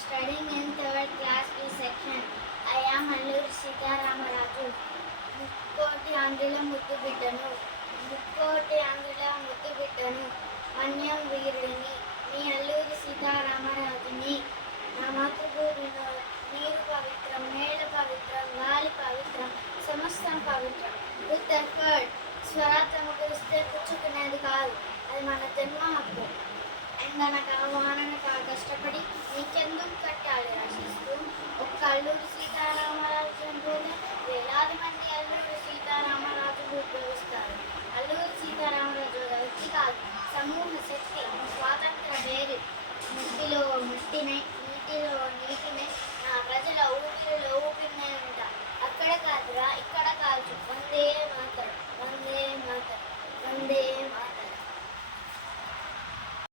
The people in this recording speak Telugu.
studying in third class B section. I am Alluri Sitaramarazu. ముక్కోటి ఆంధ్రుల ముద్దు బిడ్డను ముక్కోటి ఆంధ్రుల ముద్దు బిడ్డను మన్యం వీరుడిని మీ అల్లూరి సీతారామరాజుని. నా మాతృభూమిలో నీరు పవిత్రం, నేల పవిత్రం, గాలి పవిత్రం, సమస్తం పవిత్రం. ఉత్తర్ఫర్డ్ స్వరాత్రము కురిస్తే పుచ్చుకునేది కాదు, అది మన జన్మ హక్కు. ఎండనక వాననక కష్టపడి నీకెందుకు కట్టాలి రాసిస్తూ ఒక్క అల్లూరి